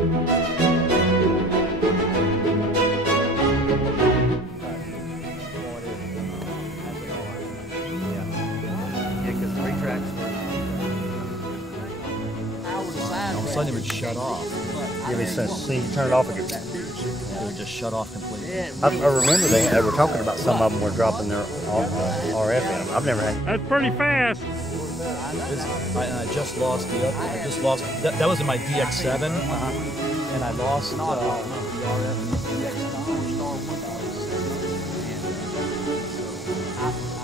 All of a sudden it would shut off. Yeah, they said, see, you turn it off again. It would just shut off completely. I remember they were talking about some of them were dropping their RF in them. I've never had. That's pretty fast. I just lost the other. I just lost. That was in my DX7, and I lost the RF.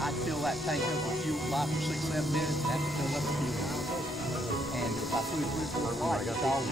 I'd fill that tank up with fuel 5 or 6, 7 minutes and have to fill up the fuel. And if I flew through for the light, it's all